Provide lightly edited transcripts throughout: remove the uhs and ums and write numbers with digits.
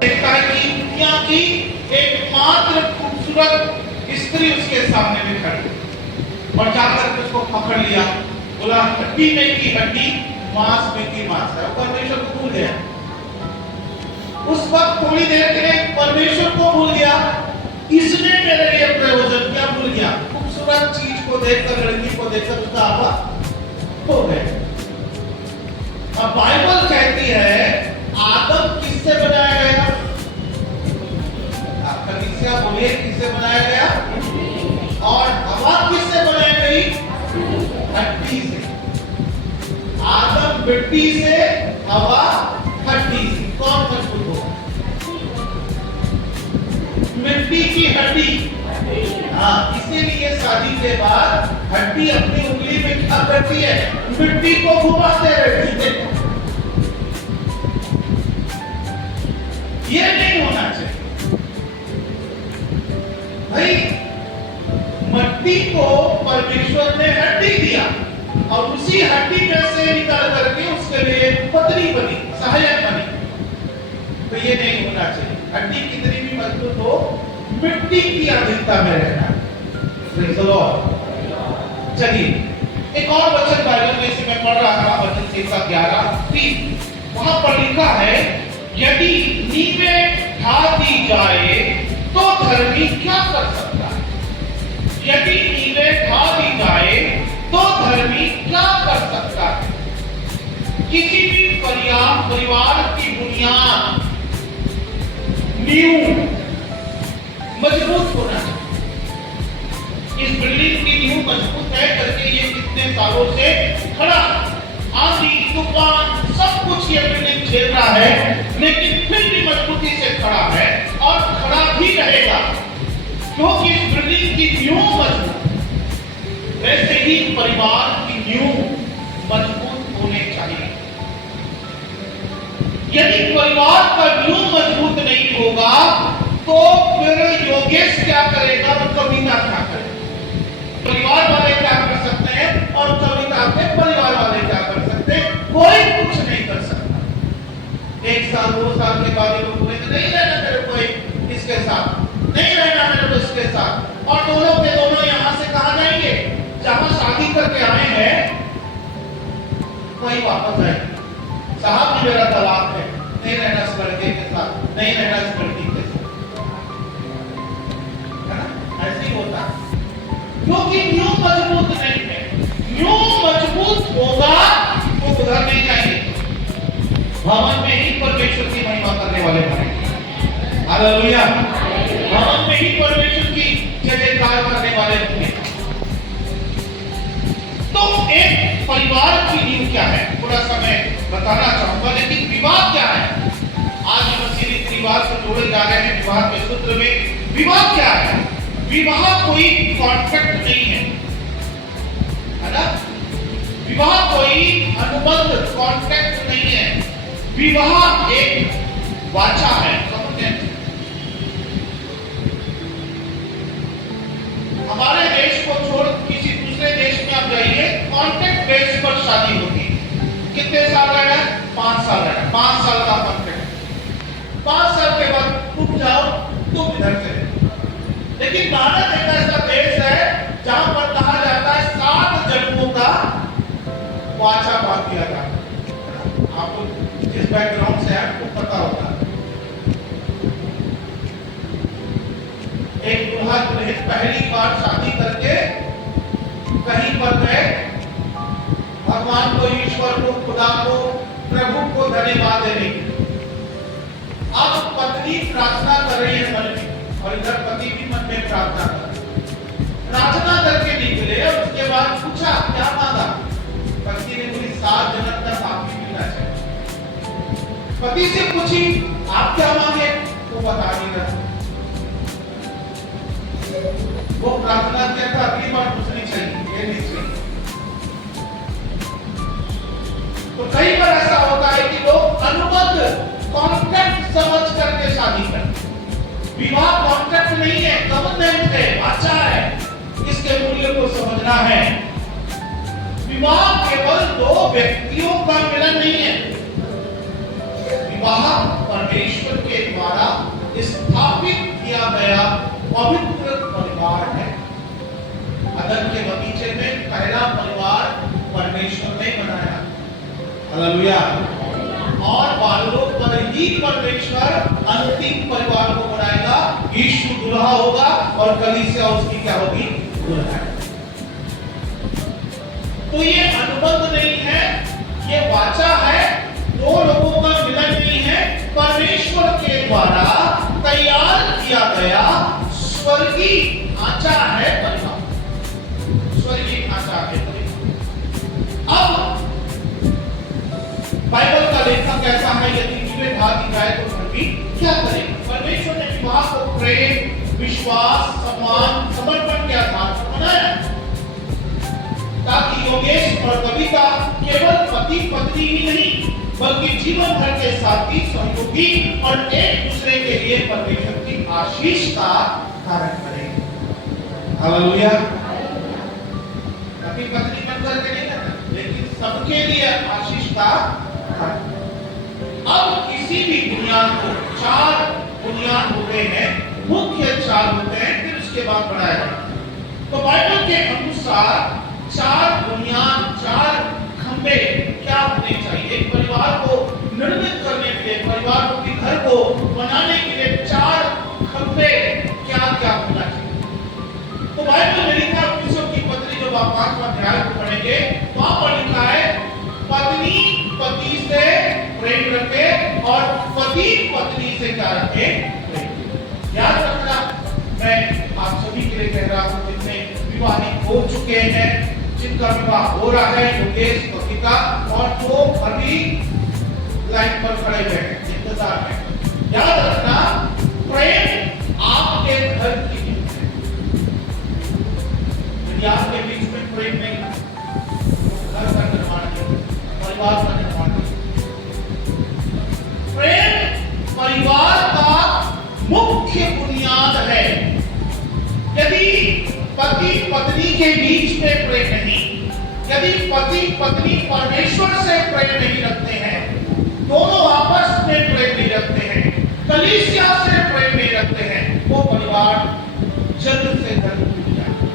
देखता है कि दुनिया की एकमात्र खूबसूरत स्त्री उसके सामने में खड़ी और जाकर के उसको पकड़ लिया, बोला हड्डी में की हड्डी, मांस में की मांस है। परमेश्वर को भूल गया। उस वक्त थोड़ी देर के लिए परमेश्वर को भूल गया। इसने मेरे लिए प्रयोजन क्या भूल गया? खूबसूरत चीज को देखकर, लड़की को देखकर उसका आवा हो गया। अब बाइबल कहती है आदम किससे बनाया गया? आपका किससे बोलिए, किससे बनाया गया? और हवा किससे बनाई गई? हड्डी से। आदम मिट्टी से, हवा हड्डी से। कौन मजबूत होगा? मिट्टी की हड्डी। हाँ, इसीलिए शादी के बाद हड्डी अपनी उंगली में क्या करती है? मिट्टी को घुमाते रहती है। ये नहीं होना चाहिए भाई। मिट्टी को परमेश्वर ने हड्डी दिया और उसी हड्डी में से निकाल करके उसके लिए पतली बनी, सहायक बनी। तो ये नहीं होना चाहिए। हड्डी कितनी भी मजबूत हो, मिट्टी की अधीनता में रहना। चलिए एक और वचन बाइबल में से मैं पढ़ रहा था, वचन संख्या 11:3। वहां पर लिखा है यदि नींवें ढा दी जाए तो धर्मी क्या कर सकता है? यदि नींवें ढा दी जाए तो धर्मी क्या कर सकता है? किसी भी परिवार की बुनियाद, नींव मजबूत होना चाहिए। इस बिल्डिंग की नींव मजबूत है करके ये कितने सालों से खड़ा, आंधी तूफान सब कुछ ये बिल्डिंग झेल रहा है, लेकिन फिर भी मजबूती से खड़ा है और खड़ा भी रहेगा क्योंकि इस बिल्डिंग की नींव मजबूत। वैसे ही परिवार की नींव मजबूत होने चाहिए। यदि परिवार का नींव मजबूत नहीं होगा तो फिर योगेश क्या करेगा और कविता क्या करेगा? परिवार वाले क्या कर सकते हैं और कविता के परिवार वाले क्या कर सकते हैं? कोई कुछ नहीं कर सकता। 1 साल 2 साल के बाद लोग बोलेंगे नहीं रहना मेरे को इसके साथ, नहीं रहना मेरे को इसके साथ, और दोनों के दोनों यहाँ से कहाँ जाएंगे? जहाँ शादी करके आए हैं वहीं वापस आएंगे। साहब जी मेरा तलाक है, नहीं रहना इस लड़के के साथ, नहीं रहना इस लड़की के साथ, है ना? ऐसे ही होता है क्योंकि नींव मजबूत नहीं है। नींव मजबूत होगा तो उधर नहीं जाएंगे, भवन में ही परमेश्वर की महिमा करने वाले बनेंगे। हालेलुया। भवन में ही परमेश्वर की जयकार करने वाले होंगे। तो एक परिवार की नींव क्या है थोड़ा सा मैं बताना चाहूंगा, लेकिन विवाह क्या है? आज हम मसीही रीति रिवाज से जोड़े जा रहे हैं। विवाह के सूत्र में विवाह क्या है? विवाह कोई कॉन्ट्रैक्ट नहीं है ना? विवाह कोई अनुबंध, कॉन्ट्रैक्ट नहीं है। विवाह एक वाचा है। हमारे देश को छोड़ किसी दूसरे देश में आप जाइए, कॉन्ट्रैक्ट बेस पर शादी होती है। कितने साल रहना? 5 साल रहना। 5 साल का कॉन्ट्रैक्ट। 5 साल के बाद तुम जाओ, तुम इधर से। लेकिन भारत एक ऐसा देश है जहां पर कहा जाता है 7 जन्मों का वाचा बांध दिया जाता है। आपको जिस बैकग्राउंड से आपको पता होगा, एक दूल्हा दुल्हन पहली बार शादी करके कहीं पर गए, भगवान को, ईश्वर को, खुदा को, प्रभु को धन्यवाद देने के लिए। अब पत्नी प्रार्थना कर रही है मन में और इधर पति भी मन में प्रार्थना कर, प्रार्थना करके निकले और उसके बाद पूछा क्या मांगा? पत्नी ने बोली 7 जन्म तक आपकी मिलना चाहिए। पति से पूछी आप क्या मांगे? वो बता नहीं रहा। वो प्रार्थना किया था, अगली बार पूछनी चाहिए, ये नहीं चाहिए। तो कई बार ऐसा होता है कि लोग अनुबंध, कॉन्ट्रैक्ट समझ करके शादी करते। विवाह कॉन्ट्रैक्ट नहीं है, कवनेंट है, वाचा है। इसके मूल्य को समझना है। विवाह केवल 2 व्यक्तियों का मिलन नहीं है। विवाह परमेश्वर के द्वारा हालेलुया। और बालकों पर ही परमेश्वर अंतिम परिवार को बनाएगा। यीशु दूल्हा होगा और कलीसिया उसकी क्या होगी? दुल्हन। तो ये अनुबंध नहीं है, ये वाचा है, दो लोगों का मिलन नहीं है, परमेश्वर के द्वारा तैयार किया गया स्वर्गीय ढांचा है परिवार, स्वर्गीय ढांचा है परिवार। अब बाइबल का लेखक कैसा है? यदि जीवन ढा दी जाए तो धर्मी क्या करेगा? परमेश्वर ने विवाह को प्रेम, विश्वास, सम्मान, समर्पण के आधार पर बनाया, ताकि योगेश और कविता केवल पति पत्नी ही नहीं बल्कि जीवन भर के साथी, सहयोगी और एक दूसरे के लिए परमेश्वर की आशीष का कारण बने। हालेलुया। पति पत्नी बनकर के नहीं रहना, लेकिन सबके लिए आशीष का। अब किसी भी बुनियाद को, चार बुनियाद होते हैं, मुख्य चार होते हैं, फिर उसके बाद बढ़ाया जाए। तो बाइबल के अनुसार चार बुनियाद, चार खंबे क्या होने चाहिए? एक परिवार को निर्मित करने के लिए, परिवार के घर को बनाने के लिए चार खंबे क्या क्या होना चाहिए? तो बाइबल में लिखा है, यीशु की पत्री जो 5वां अध्याय को पढ़ेंगे, वहां पर लिखा है पत्नी पति से प्रेम रखे और पति पत्नी से क्या रखे? प्रेम। याद रखना, मैं आप सभी के लिए कह रहा हूं, जितने विवाहित हो चुके हैं, जिनका विवाह हो रहा है, योगेश, कविता, और जो अभी लाइन पर खड़े हुए हैं, इंतजार में, याद रखना प्रेम आपके घर की नींव है। यदि आपके बीच में प्रेम नहीं, घर का निर्माण नहीं, परिवार का निर्माण नहीं। प्रेम परिवार का मुख्य बुनियाद है। यदि पति पत्नी के बीच में प्रेम नहीं, यदि पति पत्नी परमेश्वर से प्रेम नहीं रखते हैं, दोनों आपस में प्रेम नहीं रखते हैं, कलीसिया से प्रेम नहीं रखते हैं, वो परिवार जल्द से जल्द टूट जाएगा।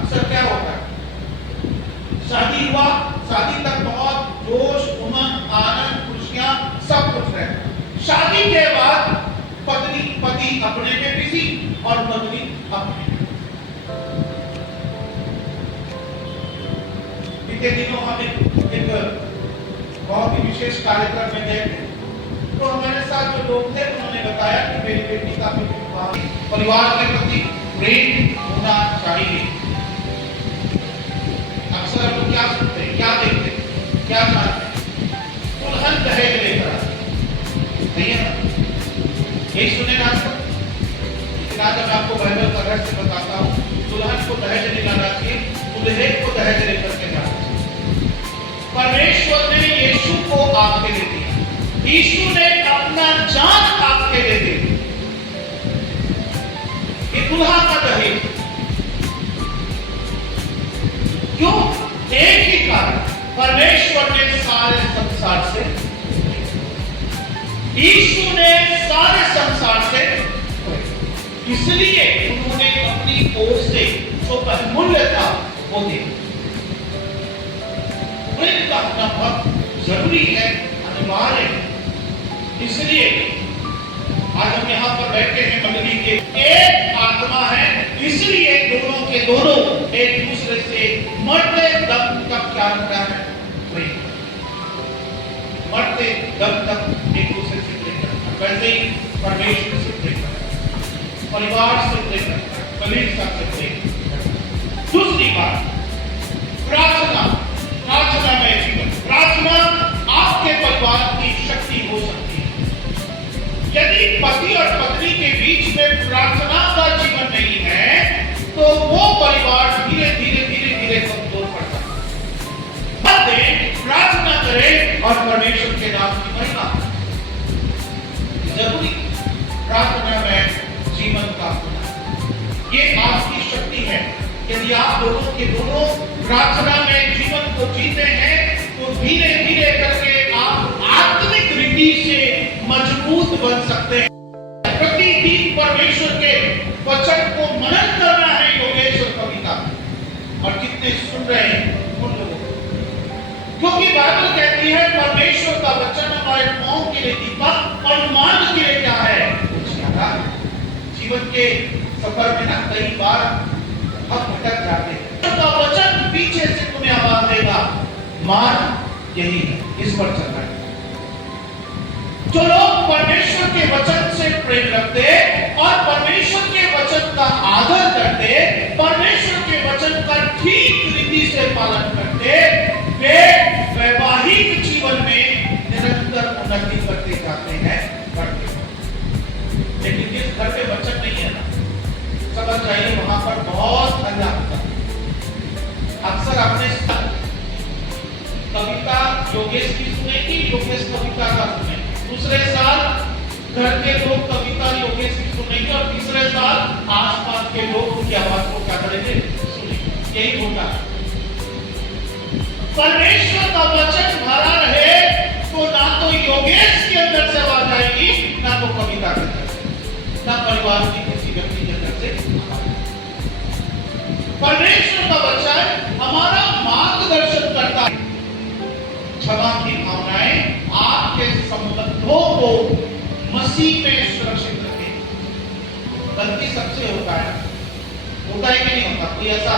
अक्सर क्या होता है, शादी हुआ, शादी तक बहुत जोश, उमंग, आनंद, खुशियां, सब कुछ है। शादी के बाद पति अपने में बिजी और पत्नी अपने में। बीते दिनों हम एक बहुत ही विशेष कार्यक्रम में गए थे, तो हमारे साथ जो लोग थे उन्होंने बताया कि मेरी बेटी का परिवार के प्रति प्रेम होना चाहिए। अक्सर हम क्या सुनते हैं, क्या देखते हैं, क्या जानते हैं? दुल्हन दहेज लेकर नहीं है ना, यही सुने ना आपको। लेकिन आज मैं आपको बाइबल का रहस्य बताता हूँ, दुल्हन को दहेज नहीं लाना चाहिए, दूल्हे को दहेज लेकर के जाना चाहिए। परमेश्वर ने यीशु को आपके दे दिया, यीशु ने अपना जान आपके दे दी। ये दुल्हा का दहेज क्यों? एक ही कारण, परमेश्वर ने सारे संसार से, यीशु ने सारे संसार से, इसलिए उन्होंने अपनी ओर से जो बहुमूल्य था वो दे। प्रेम का होना बहुत जरूरी है, अनिवार्य है। इसलिए आज हम यहाँ पर बैठे हैं, मंडली के एक आत्मा है, इसलिए दोनों के दोनों एक दूसरे से मरते दम तक क्या रखना है? प्रेम। मरते दम तक एक दूसरे से प्रेम करना। वैसे ही परमेश्वर से प्रेम करना, परिवार से प्रेम करना, कलीसिया से प्रेम करना। दूसरी बात, प्रार्थना, प्रार्थना में जीवन। प्रार्थना आपके परिवार की शक्ति हो सकती है। यदि पति और पत्नी के बीच में प्रार्थना का जीवन नहीं है, तो वो परिवार धीरे धीरे धीरे धीरे कमजोर पड़ता है। प्रार्थना करें और परमेश्वर के नाम की महिमा जरूरी। प्रार्थना में जीवन का होना, ये आपकी शक्ति है। यदि आप दोनों के दोनों प्रार्थना में जीवन को जीते हैं, तो धीरे धीरे करके आप आत्मिक रीति से मजबूत बन सकते हैं। प्रतिदिन परमेश्वर के वचन को मनन करना है योगेश और कविता। और कितने सुन रहे हैं, क्योंकि बाइबल कहती है परमेश्वर का वचन हमारे पांव के लिए दीपक और मार्ग के लिए क्या है, जीवन के सफर में ना कई बार हम भटक जाते हैं, तो वचन पीछे से तुम्हें आवाज देगा, मार्ग यही है, इस पर चलना है। जो लोग परमेश्वर के वचन से प्रेम रखते और परमेश्वर के वचन का आदर करते, परमेश्वर के वचन का ठीक रीति से पालन करते, वे वैवाहिक जीवन में निरंतर उन्नति करते जाते हैं, बढ़ते हैं। लेकिन जिस घर में वचन नहीं है ना, समझ जाइए वहां पर बहुत हल्ला होता है। अक्सर आपने कविता योगेश की सुनेगी, योगेश कविता का सुने, दूसरे साल घर के लोग कविता योगेश की सुनेंगे और तीसरे साल आसपास के लोग उनकी आवाज को क्या करेंगे, सुनेंगे। यही होता है। परमेश्वर का वचन भरा रहे तो ना तो योगेश के अंदर से आवाज आएगी, ना तो कविता के अंदर से, ना परिवार की किसी व्यक्ति के अंदर से। परमेश्वर का वचन हमारा मार्गदर्शन करता है। क्षमा की भावनाएं आपके संबंधों को मसीह में सुरक्षित रखें। गलती सबसे होता है कि नहीं होता? कोई ऐसा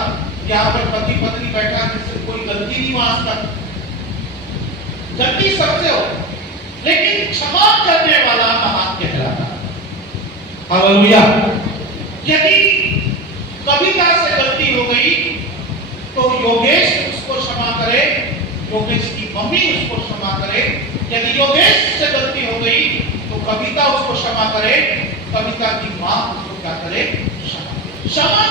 यहाँ पर पति पत्नी बैठा जिससे कोई गलती नहीं आज तक, गलती सबसे हो, लेकिन क्षमा करने वाला महान कहलाता है। हालेलुया। यदि कविता से गलती हो गई तो योगेश उसको क्षमा करे, योगेश की मम्मी उसको क्षमा करे। यदि योगेश से गलती हो गई तो कविता उसको क्षमा करे, कविता की मां उसको क्या करे, क्षमा।